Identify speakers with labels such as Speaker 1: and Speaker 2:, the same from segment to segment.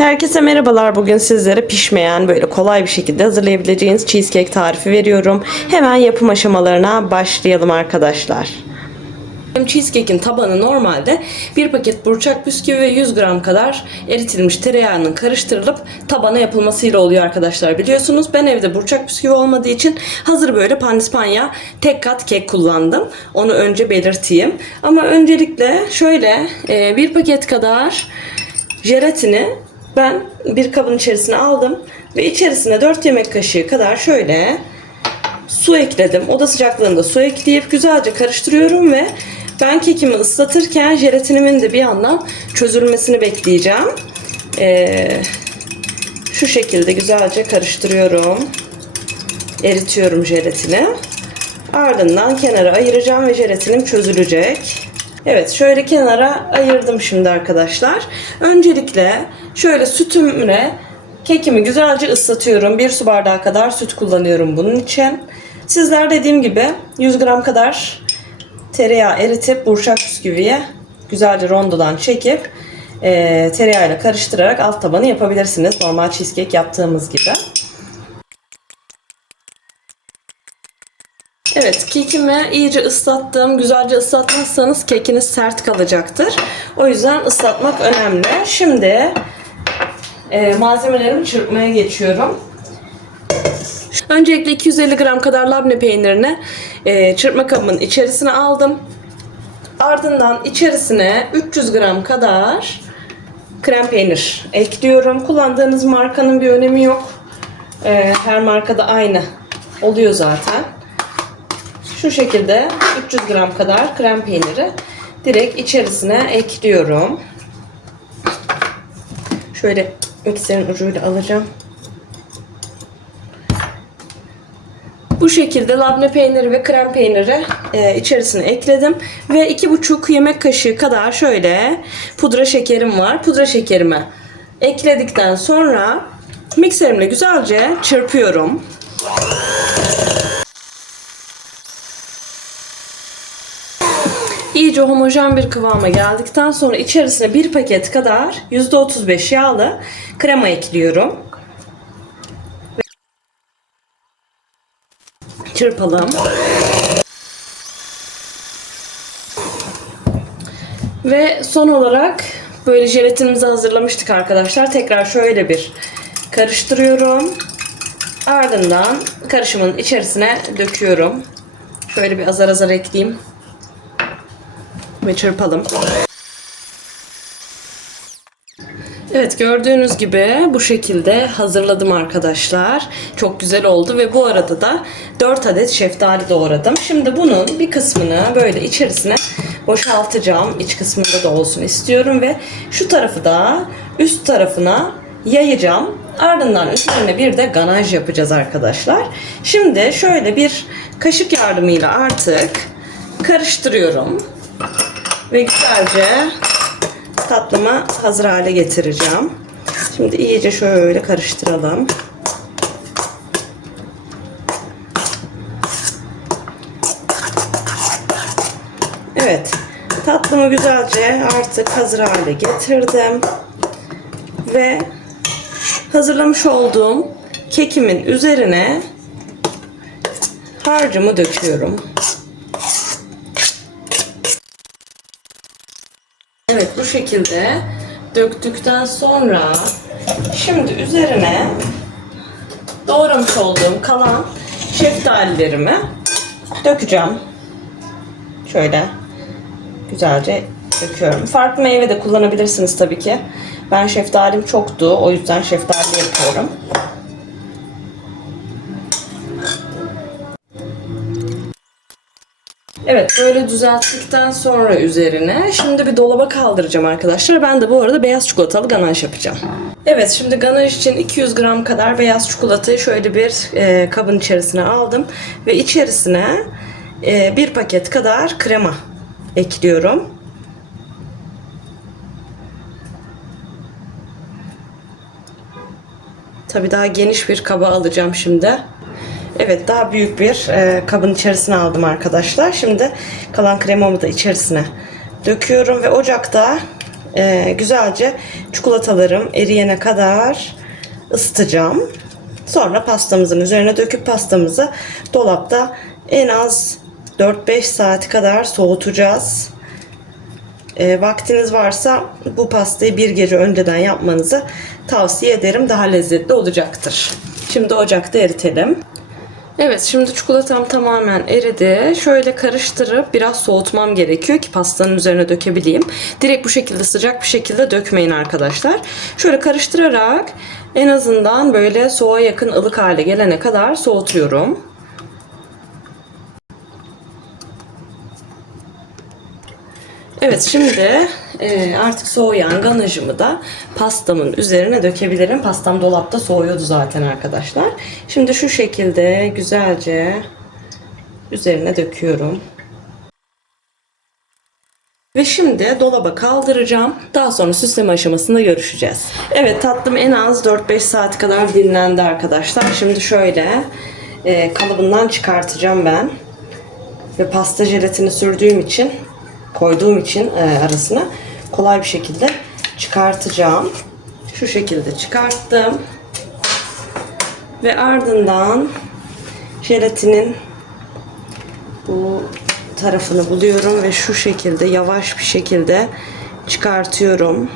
Speaker 1: Herkese merhabalar. Bugün sizlere pişmeyen böyle kolay bir şekilde hazırlayabileceğiniz cheesecake tarifi veriyorum. Hemen yapım aşamalarına başlayalım arkadaşlar. Cheesecake'in tabanı normalde bir paket burçak bisküvi ve 100 gram kadar eritilmiş tereyağının karıştırılıp tabana yapılmasıyla oluyor arkadaşlar biliyorsunuz. Ben evde burçak bisküvi olmadığı için hazır böyle pandispanya tek kat kek kullandım. Onu önce belirteyim. Ama öncelikle şöyle e, bir paket kadar jelatini ben bir kabın içerisine aldım ve içerisine 4 yemek kaşığı kadar şöyle su ekledim. Oda sıcaklığında su ekleyip güzelce karıştırıyorum ve ben kekimi ıslatırken jelatinimin de bir yandan çözülmesini bekleyeceğim. Ee, şu şekilde güzelce karıştırıyorum. Eritiyorum jelatini. Ardından kenara ayıracağım ve jelatinim çözülecek. Evet şöyle kenara ayırdım şimdi arkadaşlar. Öncelikle şöyle sütümle kekimi güzelce ıslatıyorum. Bir su bardağı kadar süt kullanıyorum bunun için. Sizler dediğim gibi 100 gram kadar tereyağı eritip burçak bisküviye güzelce rondodan çekip e, tereyağıyla karıştırarak alt tabanı yapabilirsiniz. Normal cheesecake yaptığımız gibi. Evet kekimi iyice ıslattım. Güzelce ıslatmazsanız kekiniz sert kalacaktır. O yüzden ıslatmak önemli. Şimdi e, malzemelerimi çırpmaya geçiyorum. Öncelikle 250 gram kadar labne peynirini e, çırpma kabımın içerisine aldım. Ardından içerisine 300 gram kadar krem peynir ekliyorum. Kullandığınız markanın bir önemi yok. E, her markada aynı oluyor zaten. Şu şekilde 300 gram kadar krem peyniri direkt içerisine ekliyorum. Şöyle mikserin ucuyla alacağım. Bu şekilde labne peyniri ve krem peyniri e, içerisine ekledim. Ve 2,5 yemek kaşığı kadar şöyle pudra şekerim var. Pudra şekerimi ekledikten sonra mikserimle güzelce çırpıyorum. İyice homojen bir kıvama geldikten sonra içerisine bir paket kadar %35 yağlı krema ekliyorum. Çırpalım. Ve son olarak böyle jelatinimizi hazırlamıştık arkadaşlar. Tekrar şöyle bir karıştırıyorum. Ardından karışımın içerisine döküyorum. Şöyle bir azar azar ekleyeyim ve çırpalım. Evet gördüğünüz gibi bu şekilde hazırladım arkadaşlar. Çok güzel oldu ve bu arada da 4 adet şeftali doğradım. Şimdi bunun bir kısmını böyle içerisine boşaltacağım. İç kısmında da olsun istiyorum ve şu tarafı da üst tarafına yayacağım. Ardından üzerine bir de ganaj yapacağız arkadaşlar. Şimdi şöyle bir kaşık yardımıyla artık karıştırıyorum. Ve güzelce tatlımı hazır hale getireceğim. Şimdi iyice şöyle karıştıralım. Evet. Tatlımı güzelce artık hazır hale getirdim. Ve hazırlamış olduğum kekimin üzerine harcımı döküyorum. Evet bu şekilde döktükten sonra şimdi üzerine doğramış olduğum kalan şeftalilerimi dökeceğim. Şöyle güzelce döküyorum. Farklı meyve de kullanabilirsiniz tabii ki. Ben şeftalim çoktu. O yüzden şeftali yapıyorum. Evet böyle düzelttikten sonra üzerine şimdi bir dolaba kaldıracağım arkadaşlar. Ben de bu arada beyaz çikolatalı ganaj yapacağım. Evet şimdi ganaj için 200 gram kadar beyaz çikolatayı şöyle bir e, kabın içerisine aldım. Ve içerisine e, bir paket kadar krema ekliyorum. Tabi daha geniş bir kaba alacağım şimdi. Evet daha büyük bir e, kabın içerisine aldım arkadaşlar. Şimdi kalan kremamı da içerisine döküyorum ve ocakta e, güzelce çikolatalarım eriyene kadar ısıtacağım. Sonra pastamızın üzerine döküp pastamızı dolapta en az 4-5 saat kadar soğutacağız. E, vaktiniz varsa bu pastayı bir gece önceden yapmanızı tavsiye ederim. Daha lezzetli olacaktır. Şimdi ocakta eritelim. Evet şimdi çikolatam tamamen eridi. Şöyle karıştırıp biraz soğutmam gerekiyor ki pastanın üzerine dökebileyim. Direkt bu şekilde sıcak bir şekilde dökmeyin arkadaşlar. Şöyle karıştırarak en azından böyle soğuğa yakın ılık hale gelene kadar soğutuyorum. Evet şimdi e, artık soğuyan ganajımı da pastamın üzerine dökebilirim. Pastam dolapta soğuyordu zaten arkadaşlar. Şimdi şu şekilde güzelce üzerine döküyorum. Ve şimdi dolaba kaldıracağım. Daha sonra süsleme aşamasında görüşeceğiz. Evet tatlım en az 4-5 saat kadar dinlendi arkadaşlar. Şimdi şöyle e, kalıbından çıkartacağım ben. Ve pasta jelatini sürdüğüm için koyduğum için e, arasına kolay bir şekilde çıkartacağım. Şu şekilde çıkarttım. Ve ardından jelatinin bu tarafını buluyorum ve şu şekilde yavaş bir şekilde çıkartıyorum.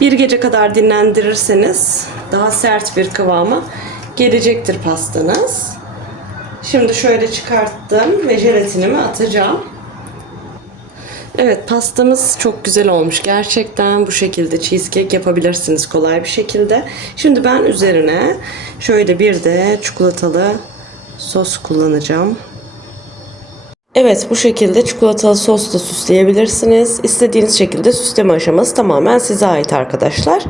Speaker 1: Bir gece kadar dinlendirirseniz daha sert bir kıvama gelecektir pastanız. Şimdi şöyle çıkarttım ve jelatinimi atacağım. Evet pastamız çok güzel olmuş. Gerçekten bu şekilde cheesecake yapabilirsiniz kolay bir şekilde. Şimdi ben üzerine şöyle bir de çikolatalı sos kullanacağım. Evet bu şekilde çikolatalı sosla süsleyebilirsiniz. İstediğiniz şekilde süsleme aşaması tamamen size ait arkadaşlar.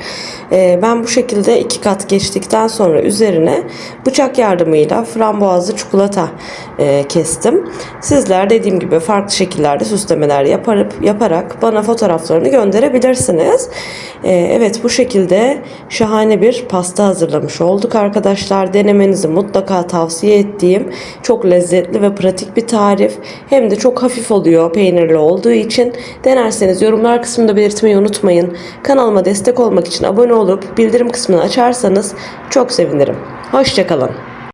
Speaker 1: Ee, ben bu şekilde iki kat geçtikten sonra üzerine bıçak yardımıyla frambuazlı çikolata e, kestim. Sizler dediğim gibi farklı şekillerde süslemeler yaparıp, yaparak bana fotoğraflarını gönderebilirsiniz. Ee, evet bu şekilde şahane bir pasta hazırlamış olduk arkadaşlar. Denemenizi mutlaka tavsiye ettiğim çok lezzetli ve pratik bir tarif. Hem de çok hafif oluyor peynirli olduğu için. Denerseniz yorumlar kısmında belirtmeyi unutmayın. Kanalıma destek olmak için abone olup bildirim kısmını açarsanız çok sevinirim. Hoşçakalın.